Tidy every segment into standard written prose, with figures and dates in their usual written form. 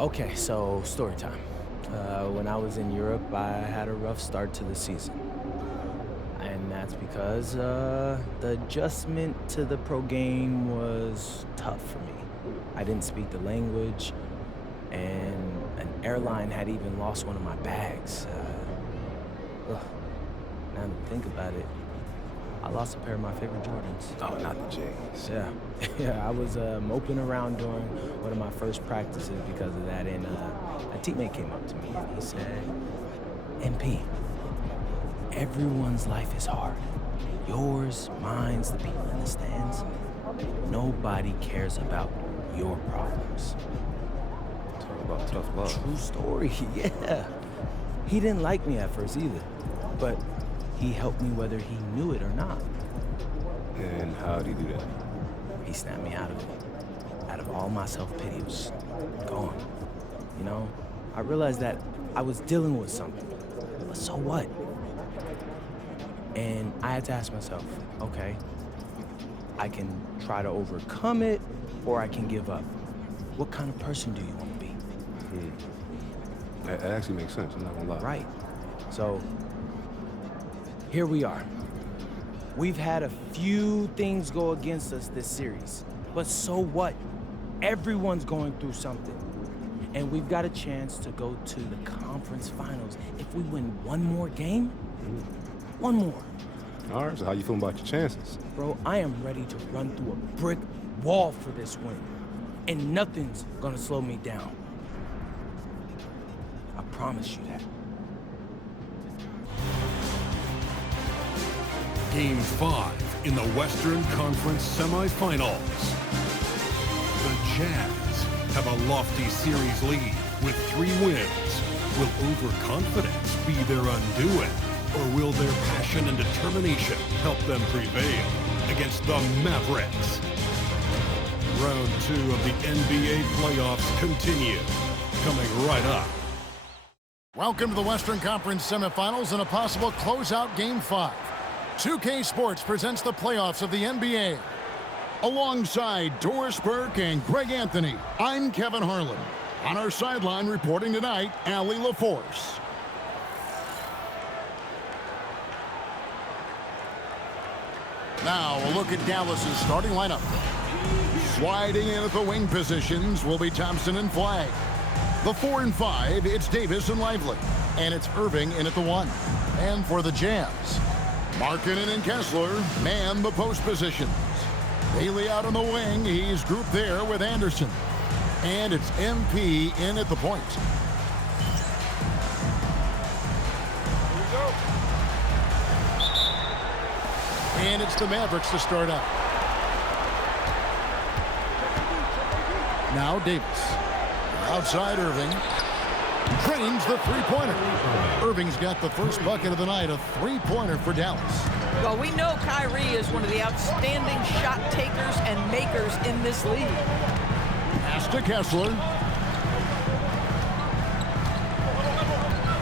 Okay, so story time. When I was in Europe, I had a rough start to the season. And that's because the adjustment to the pro game was tough for me. I didn't speak the language, and an airline had even lost one of my bags. Ugh, now to think about it, I lost a pair of my favorite Jordans. Oh, not the J's. Yeah, yeah, I was moping around during one of my first practices because of that, and a teammate came up to me and he said, "MP, everyone's life is hard. Yours, mine's, the people in the stands. Nobody cares about your problems." Talk about tough love. True story, yeah. He didn't like me at first either, but he helped me whether he knew it or not. And how'd he do that? He snapped me out of it. Out of all my self-pity, it was gone. You know, I realized that I was dealing with something, but so what? And I had to ask myself, okay, I can try to overcome it, or I can give up. What kind of person do you want to be? That actually makes sense, I'm not gonna lie. Right. So, here we are. We've had a few things go against us this series, but so what? Everyone's going through something. And we've got a chance to go to the conference finals if we win one more game. One more. All right, so how you feeling about your chances? Bro, I am ready to run through a brick wall for this win. And nothing's gonna slow me down. I promise you that. Game 5 in the Western Conference semifinals. The Jazz have a lofty series lead with 3 wins. Will overconfidence be their undoing, or will their passion and determination help them prevail against the Mavericks? Round 2 of the NBA playoffs continue, coming right up. Welcome to the Western Conference semifinals and a possible closeout Game 5. 2K Sports presents the playoffs of the NBA. Alongside Doris Burke and Greg Anthony, I'm Kevin Harlan. On our sideline reporting tonight, Allie LaForce. Now a look at Dallas's starting lineup. Sliding in at the wing positions will be Thompson and Flagg. The 4 and 5, it's Davis and Lively. And it's Irving in at the 1. And for the Jazz, Markkanen and Kessler man the post positions. Bailey out on the wing. He's grouped there with Anderson. And it's MP in at the point. Here we go. And it's the Mavericks to start out. Now Davis. Outside Irving. Drains the three-pointer. Irving's got the first bucket of the night, a three-pointer for Dallas. Well, we know Kyrie is one of the outstanding shot takers and makers in this league. Pass to Kessler.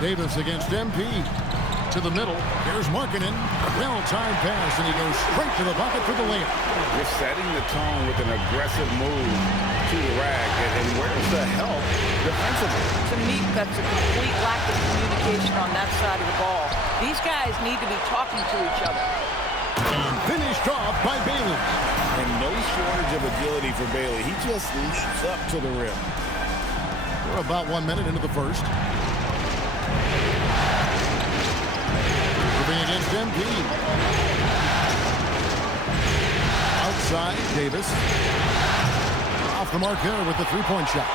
Davis against MP. To the middle. Here's Markkanen. Well-timed pass, and he goes straight to the bucket for the layup. You're setting the tone with an aggressive move to the rack, and where's the help defensively? To me, that's a complete lack of communication on that side of the ball. These guys need to be talking to each other. And finished off by Bailey. And no shortage of agility for Bailey. He just leaps up to the rim. We're about 1 minute into the first. Moving against MP. Outside, Davis. Off the mark there with the three-point shot.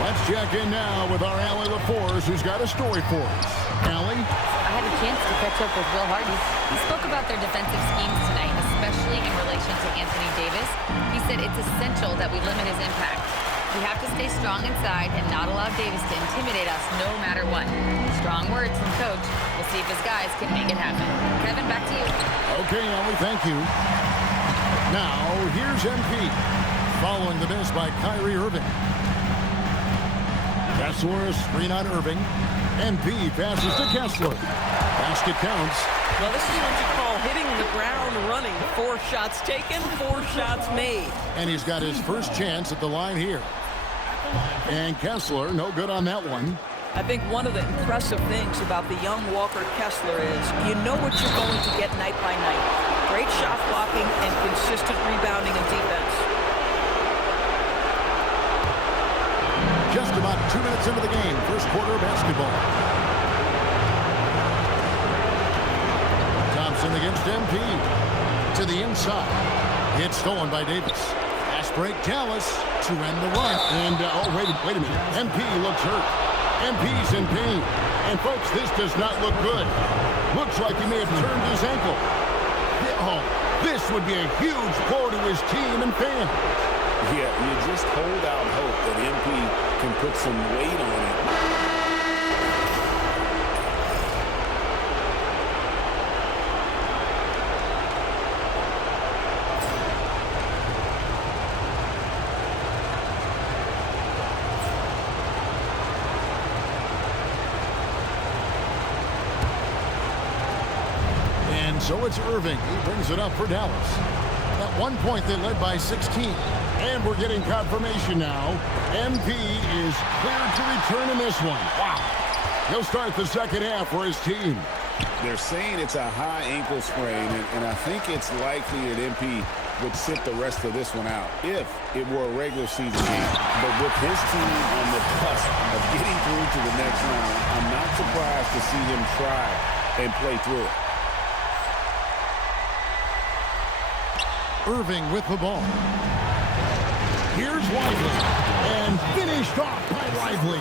Let's check in now with our Allie LaForce, who's got a story for us. Allie? I had a chance to catch up with Will Hardy. He spoke about their defensive schemes tonight, especially in relation to Anthony Davis. He said it's essential that we limit his impact. We have to stay strong inside and not allow Davis to intimidate us no matter what. Strong words from Coach. We'll see if his guys can make it happen. Kevin, back to you. Okay, Allie, thank you. Now, here's MP. Following the miss by Kyrie Irving. Kessler, screen on Irving. MP passes to Kessler. Basket counts. Well, this is what you call hitting the ground running. 4 shots taken, 4 shots made. And he's got his first chance at the line here. And Kessler, no good on that one. I think one of the impressive things about the young Walker Kessler is you know what you're going to get night by night. Great shot blocking and consistent rebounding and defense. Just about 2 minutes into the game, first quarter of basketball. Thompson against MP. To the inside. It's stolen by Davis. Fast break, Dallas to end the run. And, wait a minute. MP looks hurt. MP's in pain. And, folks, this does not look good. Looks like he may have turned his ankle. Oh, this would be a huge blow to his team and fans. Yeah, you just hold out hope that MP can put some weight on it. So it's Irving. He brings it up for Dallas. At one point, they led by 16. And we're getting confirmation now. MP is cleared to return in this one. Wow. He'll start the second half for his team. They're saying it's a high ankle sprain, and I think it's likely that MP would sit the rest of this one out if it were a regular season game. But with his team on the cusp of getting through to the next round, I'm not surprised to see him try and play through it. Irving with the ball. Here's Lively. And finished off by Lively.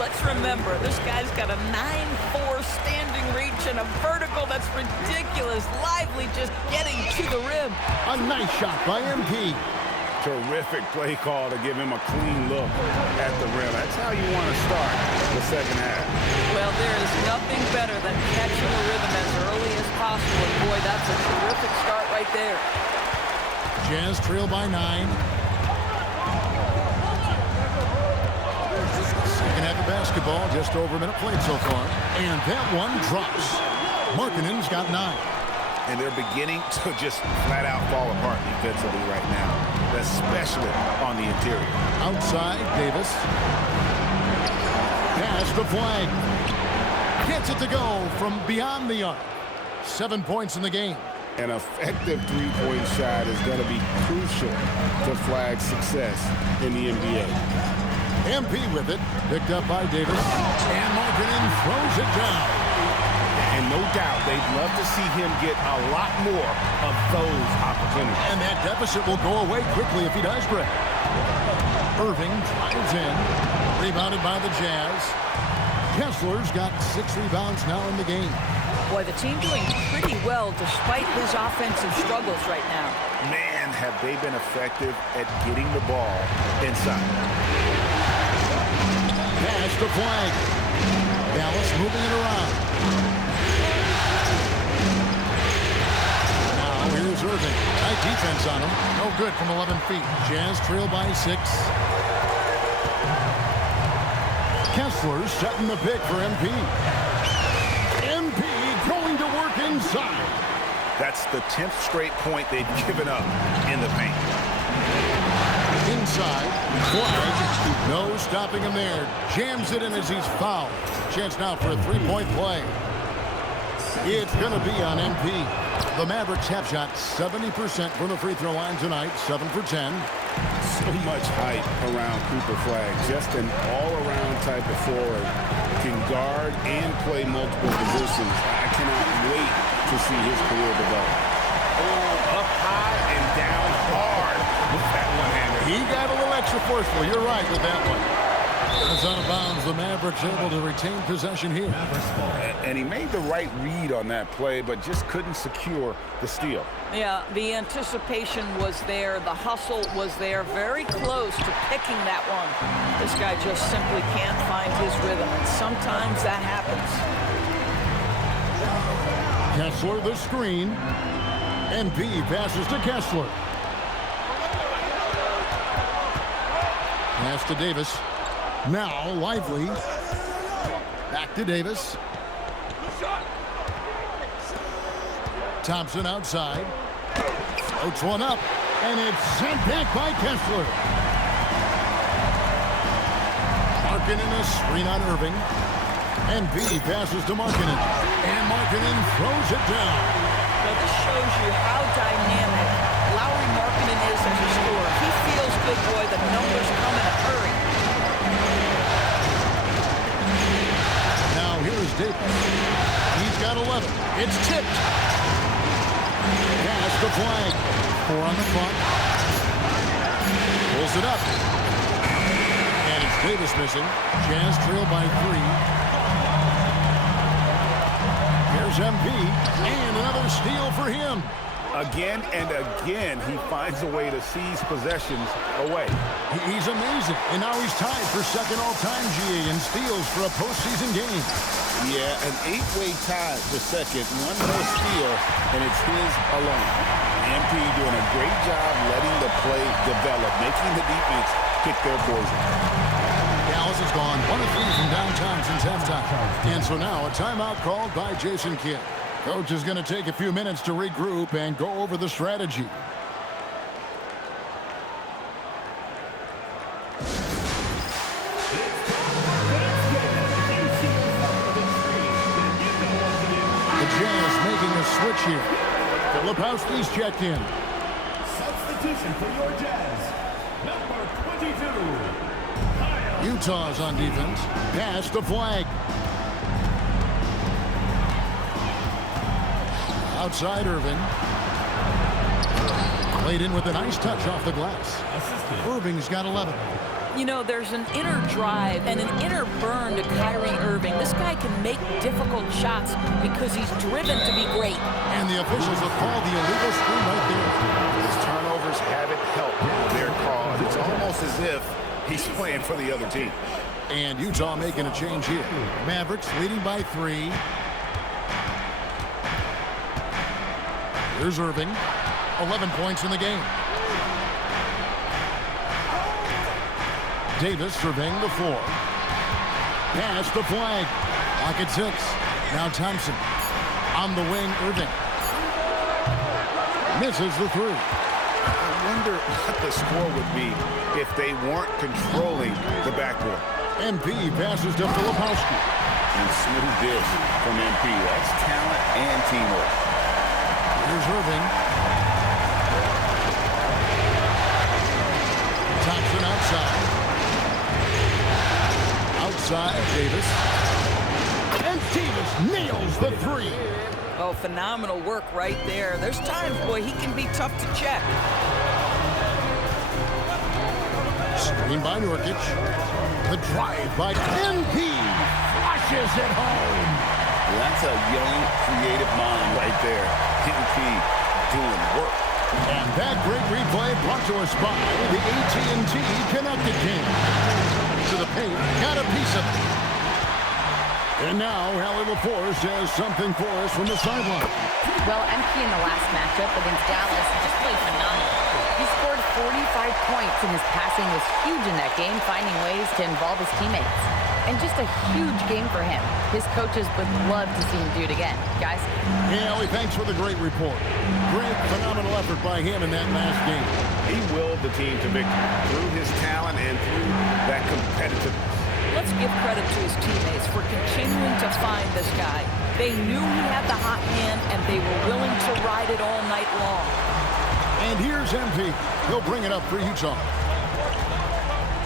Let's remember, this guy's got a 9'4" standing reach and a vertical that's ridiculous. Lively just getting to the rim. A nice shot by MP. Terrific play call to give him a clean look at the rim. That's how you want to start the second half. Well, there is nothing better than catching a rhythm as early as possible. And boy, that's a terrific start right there. Jazz trail by 9. Second half of basketball, just over a minute played so far. And that one drops. Markkanen's got 9. And they're beginning to just flat out fall apart defensively right now, especially on the interior. Outside, Davis. Pass to Flag. Gets it to go from beyond the arc. 7 points in the game. An effective three-point shot is going to be crucial to Flag's success in the NBA. MP with it, picked up by Davis, and Markkanen throws it down. And no doubt they'd love to see him get a lot more of those opportunities. And that deficit will go away quickly if he does, Greg. Irving drives in, rebounded by the Jazz. Kessler's got 6 rebounds now in the game. Boy, the team doing pretty well despite his offensive struggles right now. Man, have they been effective at getting the ball inside. Pass to Flag. Dallas moving it around. Now here's Irving. Tight defense on him. No good from 11 feet. Jazz trail by 6. Kessler setting the pick for MP. MP going to work inside. That's the 10th straight point they've given up in the paint. Inside, Flag, no stopping him there. Jams it in as he's fouled. Chance now for a three-point play. It's going to be on MP. The Mavericks have shot 70% from the free throw line tonight, 7 for 10. So much hype around Cooper Flag. Just an all-around type of forward. Can guard and play multiple positions. I cannot wait to see his career develop. Oh, up high and down hard with that one-hander. He got a little extra forceful. You're right with that one. It's out of bounds. The Mavericks able to retain possession here. And he made the right read on that play, but just couldn't secure the steal. Yeah, the anticipation was there. The hustle was there. Very close to picking that one. This guy just simply can't find his rhythm, and sometimes that happens. Kessler the screen. MP passes to Kessler. Pass to Davis. Now Lively. Back to Davis. Thompson outside. Floats one up. And it's sent back by Kessler. Markkanen a screen on Irving. And B passes to Markkanen. And Markkanen throws it down. Now, this shows you how dynamic Lauri Markkanen is as a scorer. He feels good, boy. The numbers come in a hurry. Now here's Davis. He's got 11. It's tipped. Pass to Flagg. 4 on the clock. Pulls it up. And it's Davis missing. Jazz trail by 3. Here's MP. And another steal for him. Again and again, he finds a way to seize possessions away. He's amazing. And now he's tied for second all-time, GA, in steals for a postseason game. Yeah, an 8-way tie for second. One more steal, and it's his alone. MP doing a great job letting the play develop, making the defense pick their poison. Dallas has gone 1 of 3 from downtown since halftime. And so now a timeout called by Jason Kidd. Coach is going to take a few minutes to regroup and go over the strategy. The Jazz making a switch here. Filipowski's checked in. Substitution for your Jazz, number 22. Utah's on defense. Pass to Flagg. Outside Irving. Played in with a nice touch off the glass. Irving's got 11. You know, there's an inner drive and an inner burn to Kyrie Irving. This guy can make difficult shots because he's driven to be great. And the officials have called the illegal screen right there. His turnovers haven't helped their cause. It's almost as if he's playing for the other team. And Utah making a change here. Mavericks leading by 3. Here's Irving. 11 points in the game. Davis surveying the floor. Pass to Flagg. Pocket 6. Now Thompson. On the wing, Irving. Misses the 3. I wonder what the score would be if they weren't controlling the backboard. MP passes to Filipowski. And smooth dish from MP. That's talent and teamwork. Here's Irving. Thompson outside. Outside, Davis. And Davis nails the 3. Oh, phenomenal work right there. There's times, boy, he can be tough to check. Screen by Nurkic. The drive by MP. Flushes it home. That's a young, creative mind right there. MP doing work. And that great replay brought to us by the AT&T Connected Game. To the paint, got a piece of it. And now, Allie LaForce has something for us from the sideline. Well, MP in the last matchup against Dallas just played phenomenal. He scored 45 points, and his passing was huge in that game, finding ways to involve his teammates. And just a huge game for him. His coaches would love to see him do it again. Guys? Hey, Allie, thanks for the great report. Great, phenomenal effort by him in that last game. He willed the team to victory through his talent and through that competitiveness. Let's give credit to his teammates for continuing to find this guy. They knew he had the hot hand, and they were willing to ride it all night long. And here's MP. He'll bring it up for Utah.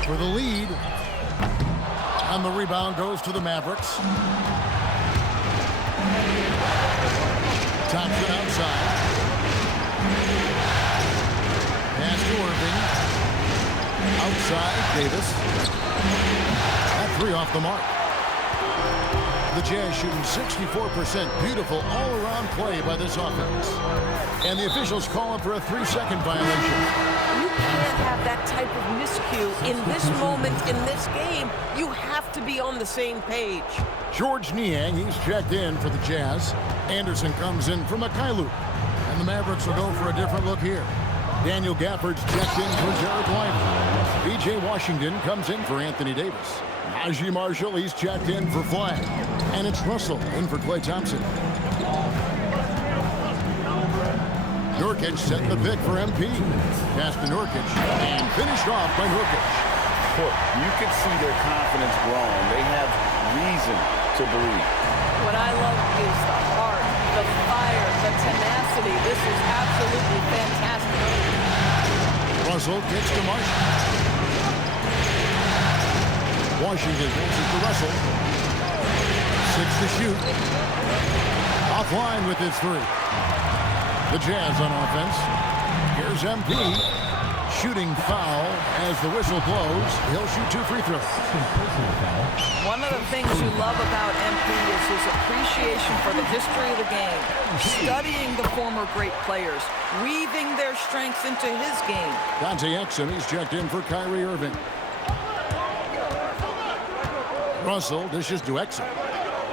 For the lead. And the rebound goes to the Mavericks. Thompson outside. Pass to Irving. Outside, Davis. That 3 off the mark. The Jazz shooting 64%. Beautiful all-around play by this offense. And the officials calling for a 3-second violation. You can't have that type of miscue in this moment, in this game. You have to be on the same page. George Niang, he's checked in for the Jazz. Anderson comes in for Mykhailiuk. And the Mavericks will go for a different look here. Daniel Gafford's checked in for Jared Lively. B.J. Washington comes in for Anthony Davis. Najee Marshall, he's checked in for Flagg. And it's Russell in for Klay Thompson. Nurkic setting the pick for MP. Pass to Nurkic. And finished off by Nurkic. court, you can see their confidence growing. They have reason to believe. What I love is the heart, the fire, the tenacity. This is absolutely fantastic. Russell gets to Marshall. Washington passes to Russell. 6 to shoot. Offline with his 3. The Jazz on offense. Here's MP. Shooting foul as the whistle blows. He'll shoot 2 free throws. One of the things you love about MP is his appreciation for the history of the game, studying the former great players, weaving their strengths into his game. Dante Exum, he's checked in for Kyrie Irving. Russell dishes to Exum.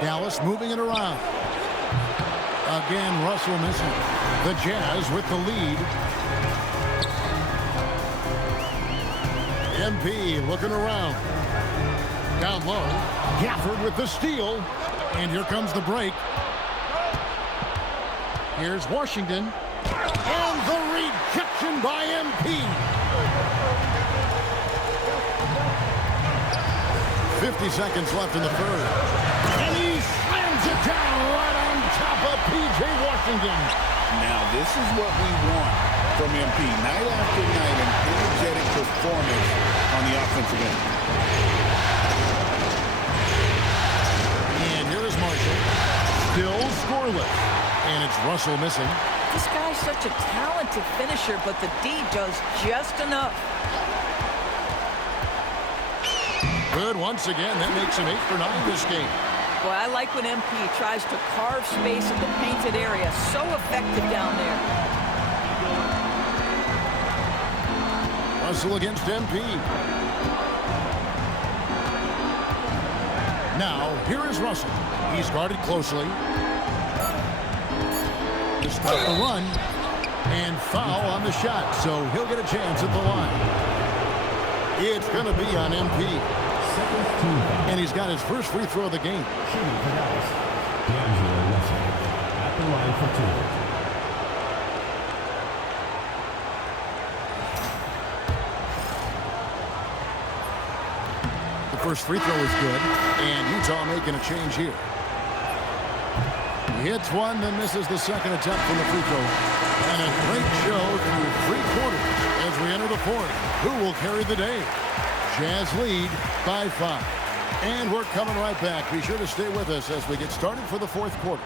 Dallas moving it around. Again, Russell missing. The Jazz with the lead. MP looking around. Down low. Gafford with the steal. And here comes the break. Here's Washington. And the rejection by MP. 50 seconds left in the third. And he slams it down right on top of P.J. Washington. Now, this is what we want from MP. Night after night, an energetic performance on the offensive end. And here is Marshall. Still scoreless. And it's Russell missing. This guy's such a talented finisher, but the D does just enough. Good once again. That makes him 8 for 9 this game. Boy, I like when MP tries to carve space in the painted area. So effective down there. Russell against MP. Now, here is Russell. He's guarded closely. To stop the run. And foul on the shot, so he'll get a chance at the line. It's going to be on MP. And he's got his first free throw of the game. Shooting for Dallas, D'Angelo Russell at the line for 2. The first free throw is good, and Utah making a change here. He hits one, then misses the second attempt from the free throw. And a great show through 3 quarters as we enter the fourth. Who will carry the day? Jazz lead by 5. And we're coming right back. Be sure to stay with us as we get started for the fourth quarter.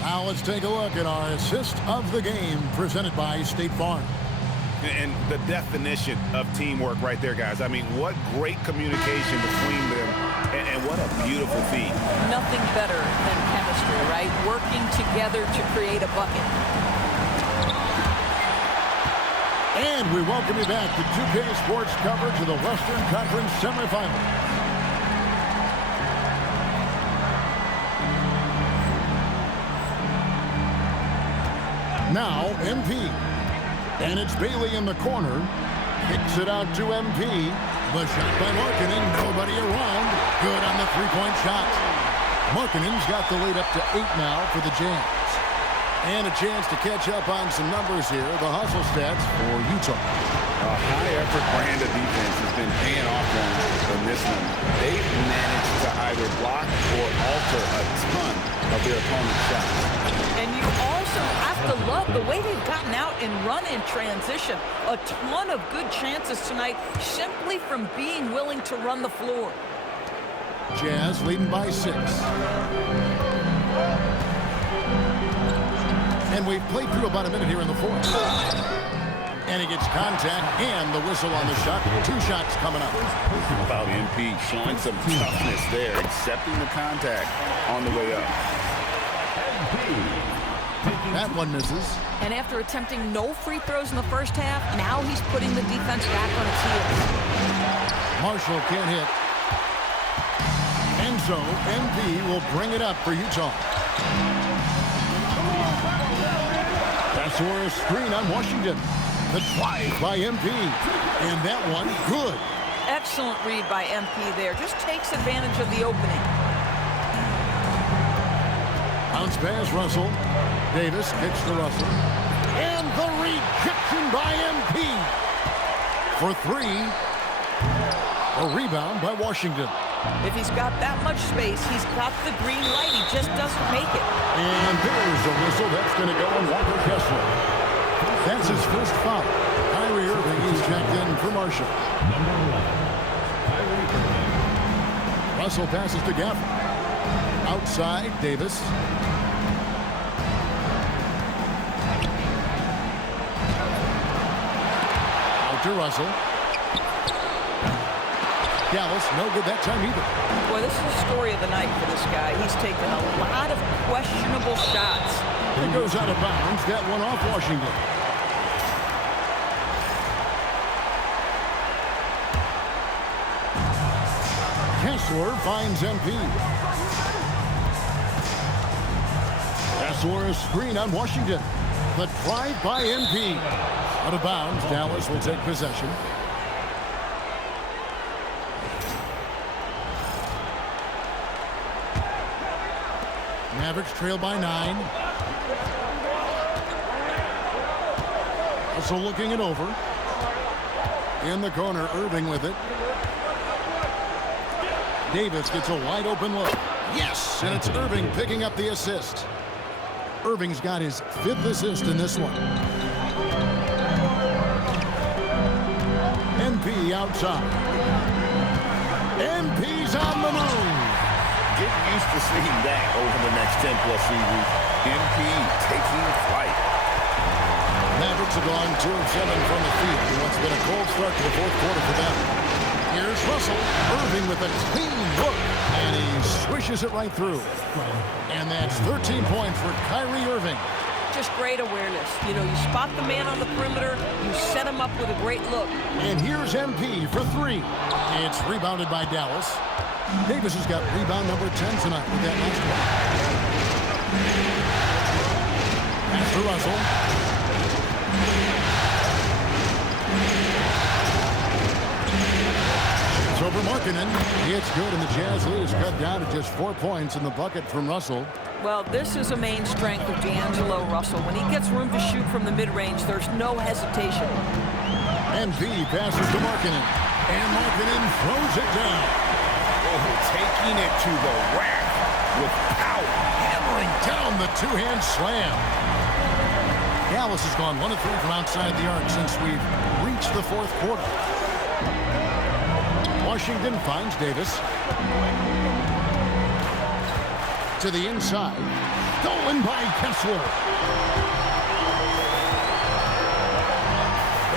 Now let's take a look at our assist of the game presented by State Farm. And the definition of teamwork right there, guys. I mean, what great communication between them, and what a beautiful feat. Nothing better than chemistry, right? Working together to create a bucket. And we welcome you back to 2K Sports coverage of the Western Conference semifinals. Now, MP. And it's Bailey in the corner. Kicks it out to MP. The shot by Markkanen. Nobody around. Good on the three-point shot. Markkanen's got the lead up to 8 now for the Jazz. And a chance to catch up on some numbers here. The hustle stats for Utah. A high-effort brand of defense has been paying off on this one. They've managed to either block or alter a ton of their opponent's shots. And you also have to love the way they've gotten out and run in transition. A ton of good chances tonight simply from being willing to run the floor. Jazz leading by 6. And we've played through about a minute here in the fourth. And he gets contact and the whistle on the shot. 2 shots coming up. About MP showing some toughness there, accepting the contact on the way up. That one misses. And after attempting no free throws in the first half, now he's putting the defense back on its heels. Marshall can't hit. And so MP will bring it up for Utah. That's for a screen on Washington. The drive by MP. And that one, good. Excellent read by MP there. Just takes advantage of the opening. Bounce pass, Russell. Davis kicks to Russell. And the rejection by MP. For three. A rebound by Washington. If he's got that much space, he's got the green light. He just doesn't make it. And there's a whistle. That's going to go on Walker Kessler. That's his first foul. Kyrie Irving is checked in for Marshall. Number 11, Kyrie Irving. Russell passes to Gafford. Outside, Davis. Out to Russell. Dallas, no good that time either. Boy, this is the story of the night for this guy. He's taken a lot of questionable shots. It goes out of bounds. That one off Washington. Kessler finds MP. Kessler, a screen on Washington. The drive by MP. Out of bounds. Dallas will take possession. Mavericks trail by 9. Also looking it over. In the corner, Irving with it. Davis gets a wide open look. Yes, and it's Irving picking up the assist. Irving's got his 5th assist in this one. MP outside. MP's on the move. Get used to seeing that over the next 10-plus seasons. MP taking flight. Mavericks have gone 2 of 7 from the field in what's been a cold start to the fourth quarter for them. Here's Russell. Irving with a clean look, and he swishes it right through. And that's 13 points for Kyrie Irving. Just great awareness. You know, you spot the man on the perimeter, you set him up with a great look. And here's MP for 3. It's rebounded by Dallas. Davis has got rebound number 10 tonight with that last one. Pass to Russell. It's over Markkanen. It's good, and the Jazz lead is cut down to just 4 points in the bucket from Russell. Well, this is a main strength of D'Angelo Russell. When he gets room to shoot from the mid-range, there's no hesitation. MP passes to Markkanen. And Markkanen throws it down. Taking it to the rack with power. Hammering down the two-hand slam. Dallas has gone 1 of 3 from outside the arc since we've reached the fourth quarter. Washington finds Davis. To the inside. Stolen by Kessler.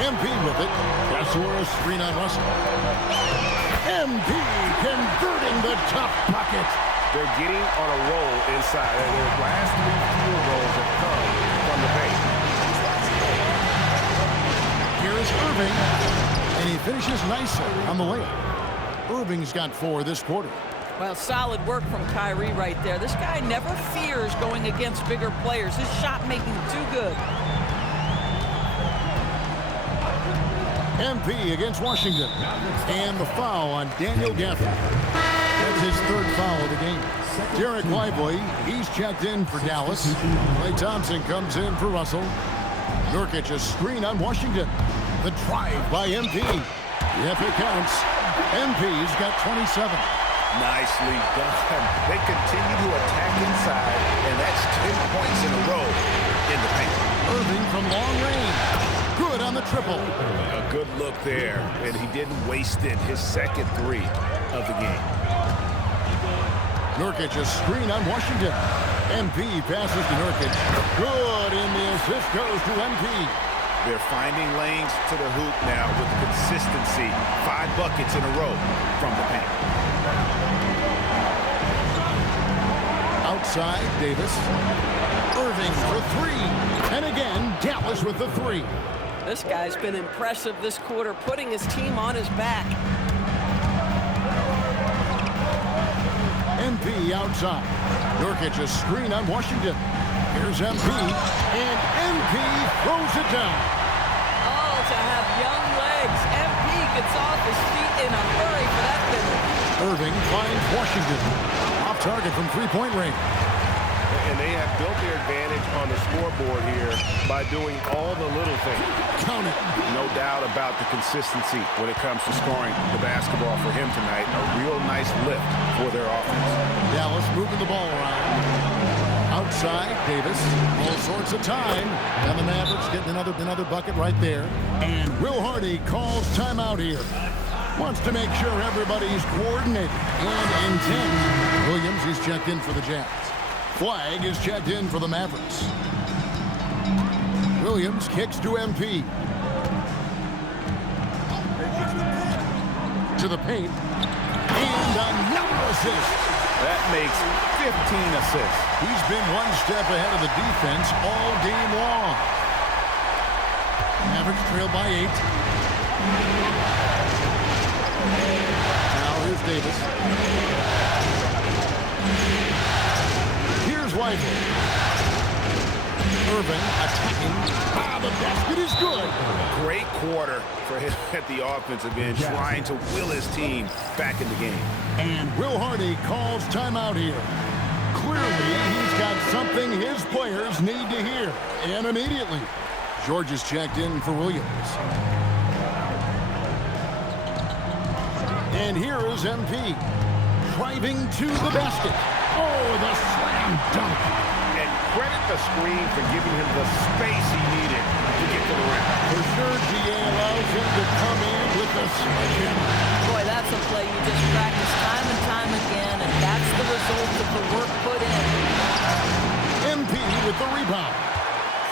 MP with it. Kessler a screen on Russell. MP converting the top bucket. They're getting on a roll inside. Their last 3 field goals have come from the paint. Here's Irving, and he finishes nicely on the layup. Irving's got 4 this quarter. Well, solid work from Kyrie right there. This guy never fears going against bigger players. His shot making too good. MP against Washington. And the foul on Daniel Gafford. That's his 3rd foul of the game. Derek Lively, he's checked in for Dallas. Klay Thompson comes in for Russell. Nurkic a screen on Washington. The drive by MP. Yep, it counts. MP's got 27. Nicely done. They continue to attack inside, and that's 10 points in a row in the paint. Irving from long range. Good on the triple. A good look there, and he didn't waste it. His second 3 of the game. Nurkic a screen on Washington. MP passes to Nurkic. Good, and the assist goes to MP. They're finding lanes to the hoop now with consistency. 5 buckets in a row from the paint. Outside, Davis. Irving for 3. And again, Dallas with the 3. This guy's been impressive this quarter, putting his team on his back. MP outside. Nurkic a screen on Washington. Here's MP. And MP throws it down. Oh, to have young legs. MP gets off his feet in a hurry for that finish. Irving finds Washington. Off target from 3-point range. and they have built their advantage on the scoreboard here by doing all the little things. Count it. No doubt about the consistency when it comes to scoring the basketball for him tonight. A real nice lift for their offense. Dallas moving the ball around. Outside, Davis, all sorts of time. And the Mavericks getting another bucket right there. And Will Hardy calls timeout here. Wants to make sure everybody's coordinated and intent. Williams is checked in for the Jazz. Flag is checked in for the Mavericks. Williams kicks to MP. To the paint. And another assist. That makes 15 assists. He's been one step ahead of the defense all game long. Mavericks trail by 8. Now here's Davis. Here's Lively. Irving attacking. The basket is good. Great quarter for him at the offensive end, trying to will his team back in the game. And Will Hardy calls timeout here. Clearly, he's got something his players need to hear. And immediately, George is checked in for Williams. And here is MP. Driving to the basket. Oh, the slam dunk. And credit the screen for giving him the space he needed to get to the rim. For sure, GA allows him to come in with the sledgehammer. Boy, that's a play you just practice time and time again, and that's the result of the work put in. MP with the rebound.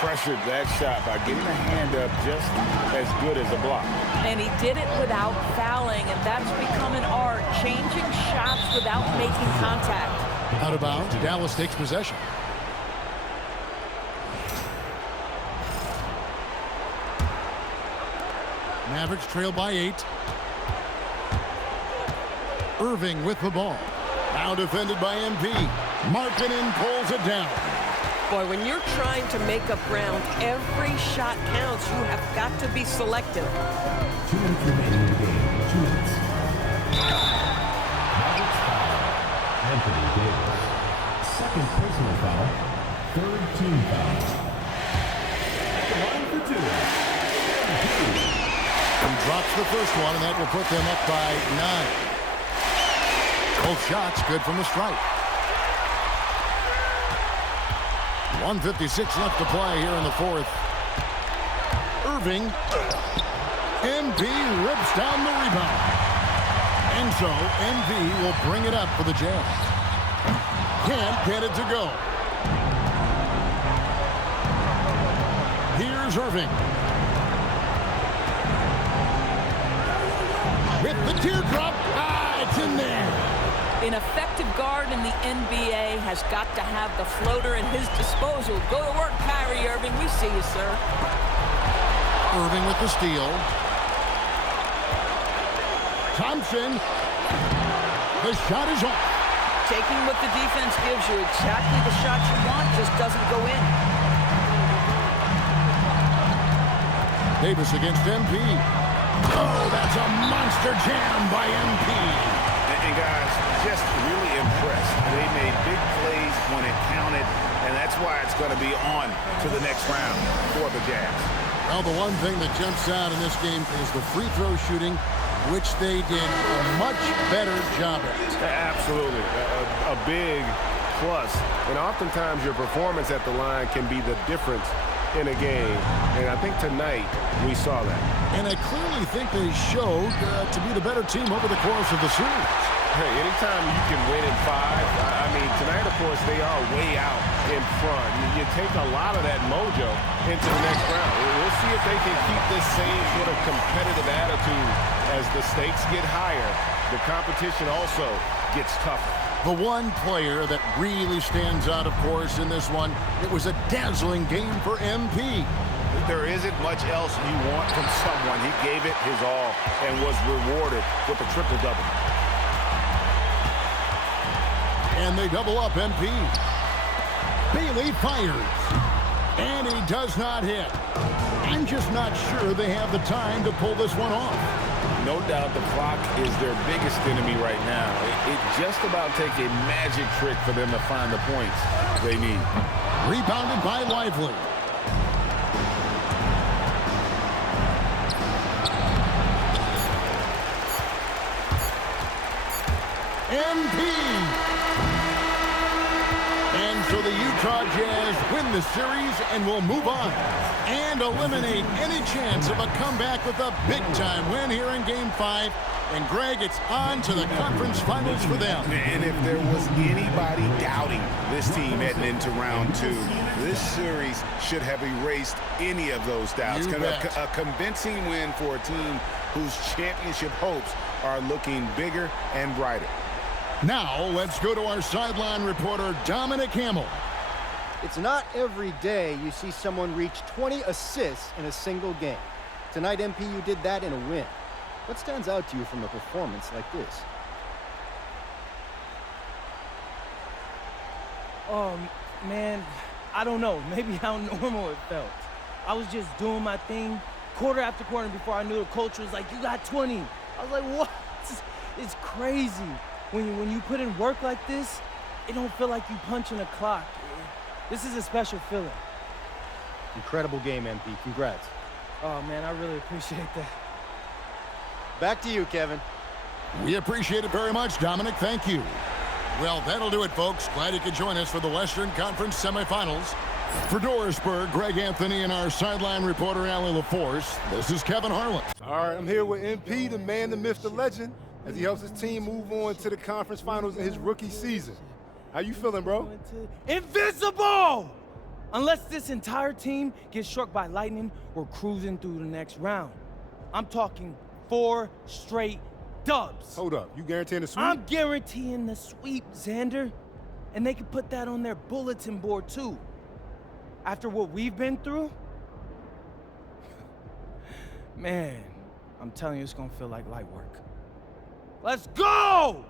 Pressured that shot by getting a hand up just as good as a block. And he did it without fouling, and that's become an art, changing shots without making contact. Out of bounds, Dallas takes possession. Mavericks trail by 8. Irving with the ball. Now defended by MP. Markkanen pulls it down. Boy, when you're trying to make up ground, every shot counts. You have got to be selective. 2 minutes remaining in the game. 2 minutes. Mavericks foul. Anthony Davis. Second personal foul. Third team foul. Line for 2. He drops the first one, and that will put them up by 9. Both shots good from the stripe. 1:56 left to play here in the fourth. Irving. MP rips down the rebound. And so MP will bring it up for the Jazz. Can't get it to go. Here's Irving. With the teardrop. It's in there. An effective guard in the NBA has got to have the floater at his disposal. Go to work, Kyrie Irving. We see you, sir. Irving with the steal. Thompson. The shot is off. Taking what the defense gives you, exactly the shot you want, just doesn't go in. Davis against MP. Oh, that's a monster jam by MP. And guys, just really impressed. They made big plays when it counted, and that's why it's going to be on to the next round for the Jazz. Well, the one thing that jumps out in this game is the free throw shooting, which they did a much better job at. Absolutely. A big plus. And oftentimes your performance at the line can be the difference in a game. And I think tonight we saw that. And I clearly think they showed to be the better team over the course of the series. Hey, anytime you can win in 5, I mean, tonight, of course, they are way out in front. You take a lot of that mojo into the next round. We'll see if they can keep this same sort of competitive attitude as the stakes get higher. The competition also gets tougher. The one player that really stands out, of course, in this one, it was a dazzling game for MP. There isn't much else you want from someone. He gave it his all and was rewarded with a triple-double. And they double up MP. Bailey fires. And he does not hit. I'm just not sure they have the time to pull this one off. No doubt the clock is their biggest enemy right now. It just about takes a magic trick for them to find the points they need. Rebounded by Lively. MP. And so the Utah Jazz win the series and will move on and eliminate any chance of a comeback with a big-time win here in Game 5. And, Greg, it's on to the conference finals for them. And if there was anybody doubting this team heading into round 2, this series should have erased any of those doubts. A convincing win for a team whose championship hopes are looking bigger and brighter. Now, let's go to our sideline reporter, Dominic Hamill. It's not every day you see someone reach 20 assists in a single game. Tonight, MP, you did that in a win. What stands out to you from a performance like this? Man, I don't know. Maybe how normal it felt. I was just doing my thing quarter after quarter before I knew the coach was like, you got 20. I was like, what? It's crazy. When you put in work like this, it don't feel like you punching a clock. This is a special feeling. Incredible game, MP. Congrats. Oh, man, I really appreciate that. Back to you, Kevin. We appreciate it very much, Dominic. Thank you. Well, that'll do it, folks. Glad you could join us for the Western Conference semifinals. For Dorisburg, Greg Anthony, and our sideline reporter, Allie LaForce, this is Kevin Harlan. All right, I'm here with MP, the man, the myth, the legend, as he helps his team move on to the conference finals in his rookie season. How you feeling, bro? Invincible! Unless this entire team gets struck by lightning, we're cruising through the next round. I'm talking 4 straight dubs. Hold up, you guaranteeing the sweep? I'm guaranteeing the sweep, Xander. And they can put that on their bulletin board, too. After what we've been through, man, I'm telling you, it's gonna feel like light work. Let's go!